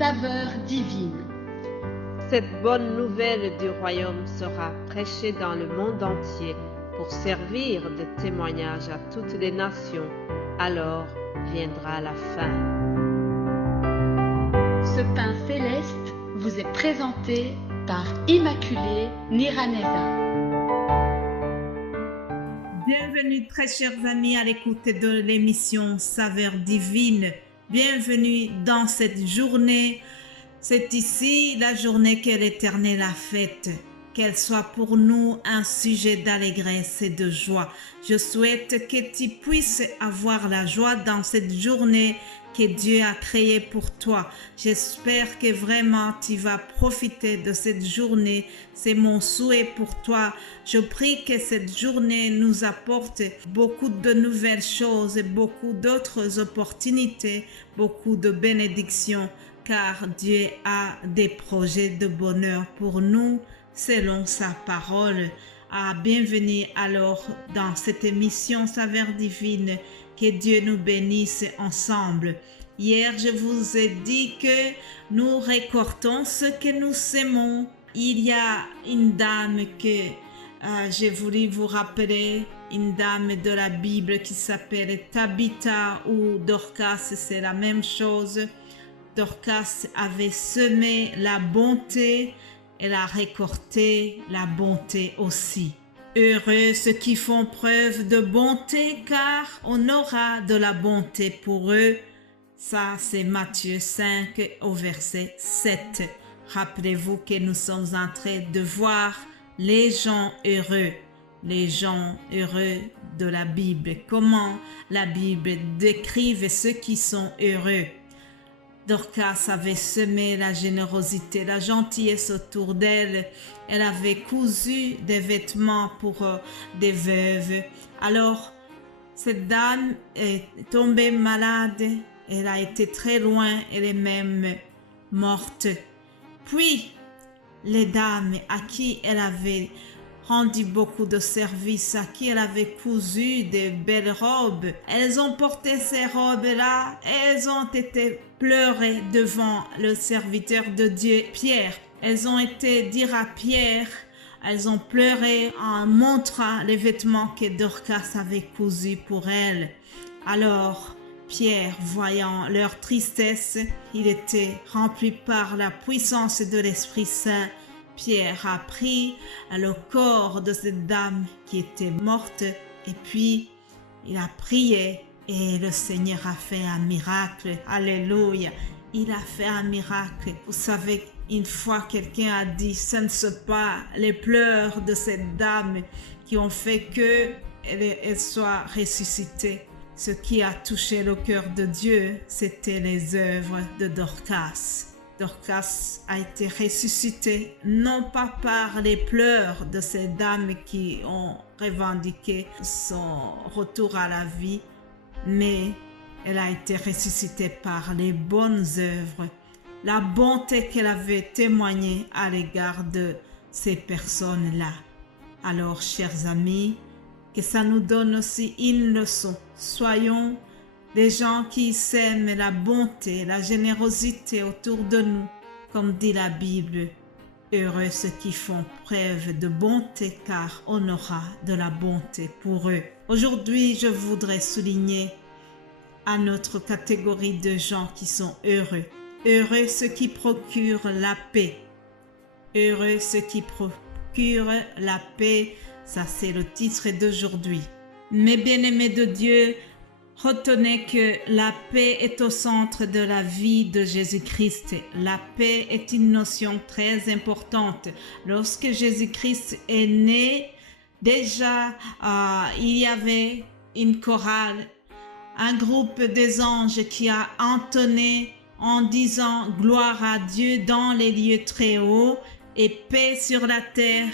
saveur divine. Cette bonne nouvelle du royaume sera prêchée dans le monde entier pour servir de témoignage à toutes les nations. Alors viendra la fin. Ce pain céleste vous est présenté par Immaculée Niraneza. Bienvenue très chers amis à l'écoute de l'émission Saveur divine. Bienvenue dans cette journée. C'est ici la journée que l'Éternel a faite. Qu'elle soit pour nous un sujet d'allégresse et de joie. Je souhaite que tu puisses avoir la joie dans cette journée que Dieu a créée pour toi. J'espère que vraiment tu vas profiter de cette journée. C'est mon souhait pour toi. Je prie que cette journée nous apporte beaucoup de nouvelles choses, beaucoup d'autres opportunités, beaucoup de bénédictions, car Dieu a des projets de bonheur pour nous selon sa parole. Bienvenue alors dans cette émission Saveur divine. Que Dieu nous bénisse ensemble. Hier, je vous ai dit que nous récoltons ce que nous sémons. Il y a une dame que j'ai voulu vous rappeler, une dame de la Bible qui s'appelle Tabitha ou Dorcas, c'est la même chose. Dorcas avait semé la bonté, elle a récolté la bonté aussi. Heureux ceux qui font preuve de bonté, car on aura de la bonté pour eux. Ça, c'est Matthieu 5 au verset 7. Rappelez-vous que nous sommes en train de voir les gens heureux de la Bible. Comment la Bible décrive ceux qui sont heureux. Dorcas avait semé la générosité, la gentillesse autour d'elle. Elle avait cousu des vêtements pour des veuves. Alors, cette dame est tombée malade. Elle a été très loin. Elle est même morte. Puis, les dames à qui elle avait rendu beaucoup de services, à qui elle avait cousu de belles robes, elles ont porté ces robes-là, elles ont été pleurer devant le serviteur de Dieu, Pierre. Elles ont été dire à Pierre, elles ont pleuré en montrant les vêtements que Dorcas avait cousus pour elles. Alors, Pierre, voyant leur tristesse, il était rempli par la puissance de l'Esprit Saint. Pierre a pris le corps de cette dame qui était morte et puis il a prié et le Seigneur a fait un miracle. Alléluia. Il a fait un miracle. Vous savez, une fois quelqu'un a dit, ce ne sont pas les pleurs de cette dame qui ont fait qu'elle soit ressuscitée. Ce qui a touché le cœur de Dieu, c'était les œuvres de Dorcas. Dorcas a été ressuscitée non pas par les pleurs de ces dames qui ont revendiqué son retour à la vie, mais elle a été ressuscitée par les bonnes œuvres, la bonté qu'elle avait témoignée à l'égard de ces personnes-là. Alors, chers amis, que ça nous donne aussi une leçon. Soyons des gens qui sèment la bonté, la générosité autour de nous, comme dit la Bible. Heureux ceux qui font preuve de bonté, car on aura de la bonté pour eux. Aujourd'hui, je voudrais souligner à notre catégorie de gens qui sont heureux. Heureux ceux qui procurent la paix. Heureux ceux qui procurent la paix. Ça, c'est le titre d'aujourd'hui. Mes bien-aimés de Dieu, retenez que la paix est au centre de la vie de Jésus-Christ. La paix est une notion très importante. Lorsque Jésus-Christ est né, déjà, il y avait une chorale, un groupe des anges qui a entonné en disant « Gloire à Dieu dans les lieux très hauts et paix sur la terre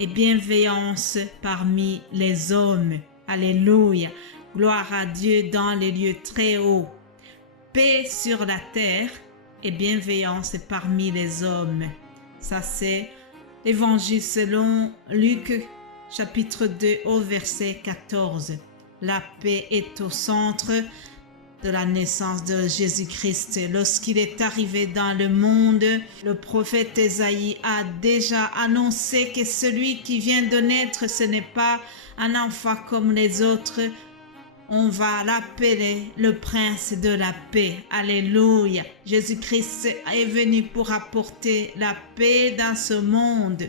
et bienveillance parmi les hommes. » Alléluia. Gloire à Dieu dans les lieux très hauts. Paix sur la terre et bienveillance parmi les hommes. Ça, c'est l'évangile selon Luc, chapitre 2, au verset 14. La paix est au centre de la naissance de Jésus-Christ. Lorsqu'il est arrivé dans le monde, le prophète Ésaïe a déjà annoncé que celui qui vient de naître, ce n'est pas un enfant comme les autres. On va l'appeler le prince de la paix. Alléluia. Jésus-Christ est venu pour apporter la paix dans ce monde.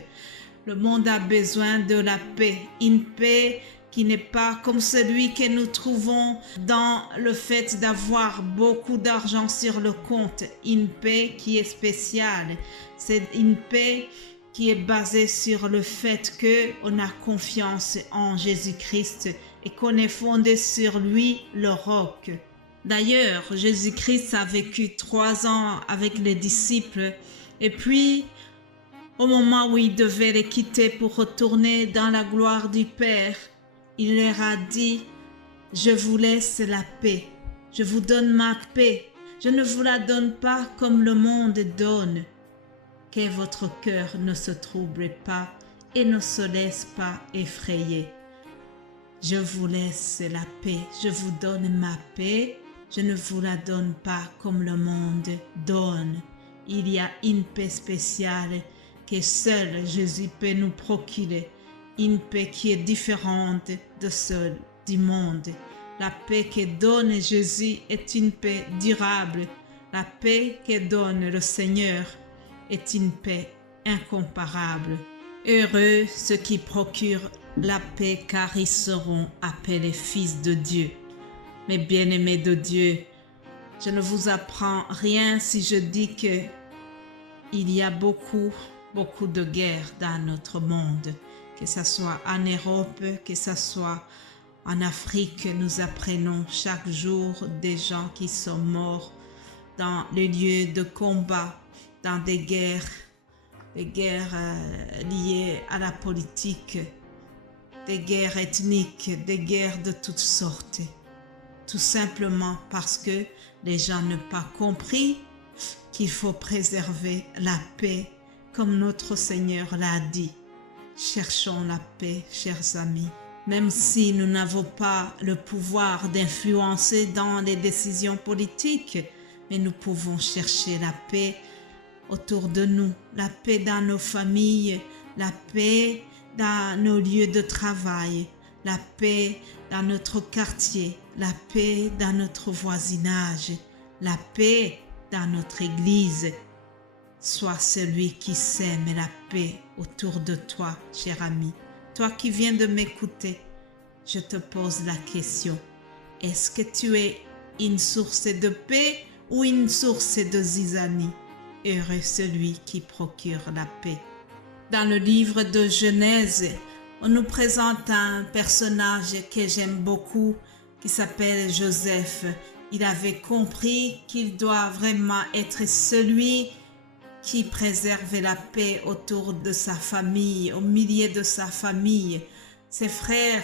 Le monde a besoin de la paix. Une paix qui n'est pas comme celui que nous trouvons dans le fait d'avoir beaucoup d'argent sur le compte. Une paix qui est spéciale. C'est une paix qui est basée sur le fait qu'on a confiance en Jésus-Christ et qu'on est fondé sur lui, le roc. D'ailleurs, Jésus-Christ a vécu 3 ans avec les disciples et puis, au moment où il devait les quitter pour retourner dans la gloire du Père, il leur a dit, « Je vous laisse la paix, je vous donne ma paix, je ne vous la donne pas comme le monde donne. Que votre cœur ne se trouble pas et ne se laisse pas effrayer. Je vous laisse la paix, je vous donne ma paix, je ne vous la donne pas comme le monde donne. » Il y a une paix spéciale que seul Jésus peut nous procurer, une paix qui est différente de celle du monde. La paix que donne Jésus est une paix durable. La paix que donne le Seigneur est une paix incomparable. Heureux ceux qui procurent la paix, car ils seront appelés fils de Dieu. Mes bien-aimés de Dieu, je ne vous apprends rien si je dis que il y a beaucoup de guerres dans notre monde, que ce soit en Europe, que ce soit en Afrique. Nous apprenons chaque jour des gens qui sont morts dans les lieux de combat, dans des guerres liées à la politique, des guerres ethniques, des guerres de toutes sortes. Tout simplement parce que les gens n'ont pas compris qu'il faut préserver la paix comme notre Seigneur l'a dit. Cherchons la paix, chers amis. Même si nous n'avons pas le pouvoir d'influencer dans les décisions politiques, mais nous pouvons chercher la paix autour de nous, la paix dans nos familles, la paix dans nos lieux de travail, la paix dans notre quartier, la paix dans notre voisinage, la paix dans notre église. Sois celui qui sème la paix autour de toi, cher ami. Toi qui viens de m'écouter, je te pose la question. Est-ce que tu es une source de paix ou une source de zizanie? Heureux celui qui procure la paix. Dans le livre de Genèse, on nous présente un personnage que j'aime beaucoup qui s'appelle Joseph. Il avait compris qu'il doit vraiment être celui qui préservait la paix autour de sa famille, au milieu de sa famille. Ses frères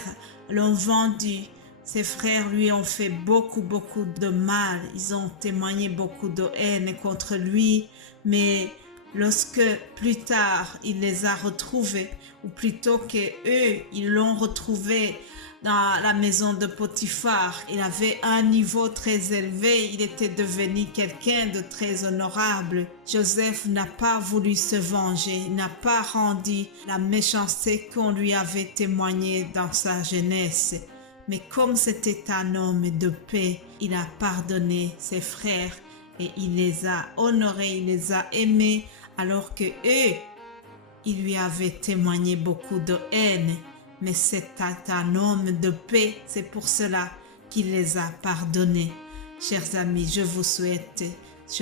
l'ont vendu. Ses frères lui ont fait beaucoup de mal. Ils ont témoigné beaucoup de haine contre lui. Mais lorsque plus tard il les a retrouvés, ou plutôt que eux, ils l'ont retrouvé dans la maison de Potiphar, il avait un niveau très élevé, il était devenu quelqu'un de très honorable. Joseph n'a pas voulu se venger, n'a pas rendu la méchanceté qu'on lui avait témoignée dans sa jeunesse. Mais comme c'était un homme de paix, il a pardonné ses frères et il les a honorés, il les a aimés, alors que eux, ils lui avaient témoigné beaucoup de haine. Mais c'était un homme de paix, c'est pour cela qu'il les a pardonnés. Chers amis, je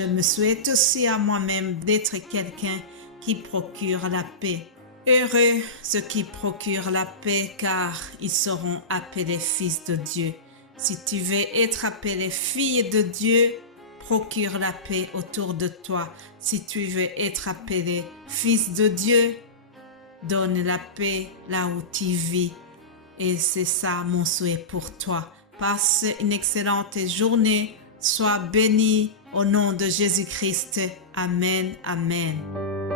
me souhaite aussi à moi-même d'être quelqu'un qui procure la paix. Heureux ceux qui procurent la paix, car ils seront appelés fils de Dieu. Si tu veux être appelé fille de Dieu, procure la paix autour de toi. Si tu veux être appelé fils de Dieu, donne la paix là où tu vis. Et c'est ça mon souhait pour toi. Passe une excellente journée. Sois béni au nom de Jésus-Christ. Amen. Amen.